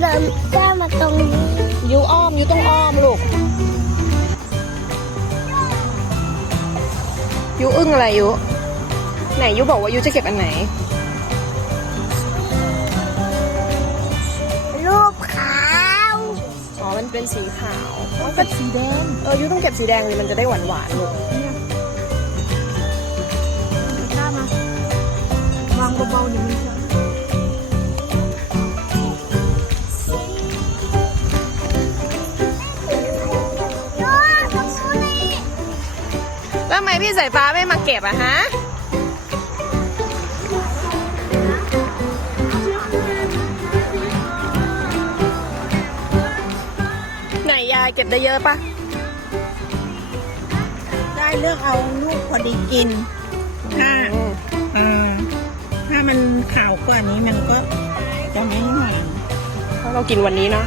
เดินก้ามาตรงนี้ยูอ้อมยูต้องอ้อมลูกยูอึ้งอะไรยูไหนยูบอกว่ายูจะเก็บอันไหนรูปขาว อ๋อมันเป็นสีขาว มันก็สีแดงยูต้องเก็บสีแดงเลยมันจะได้หวานหวานลูกข้ามาวางเบาๆอย่างนี้ค่ะแล้วทำไมพี่สายฟ้าไม่มาเก็บอะฮะไหนยายเก็บได้เยอะปะได้เลือกเอาลูกพอดีกินถ้ามันขาวกว่านี้มันก็จะไม่หวานเพราะเรากินวันนี้เนาะ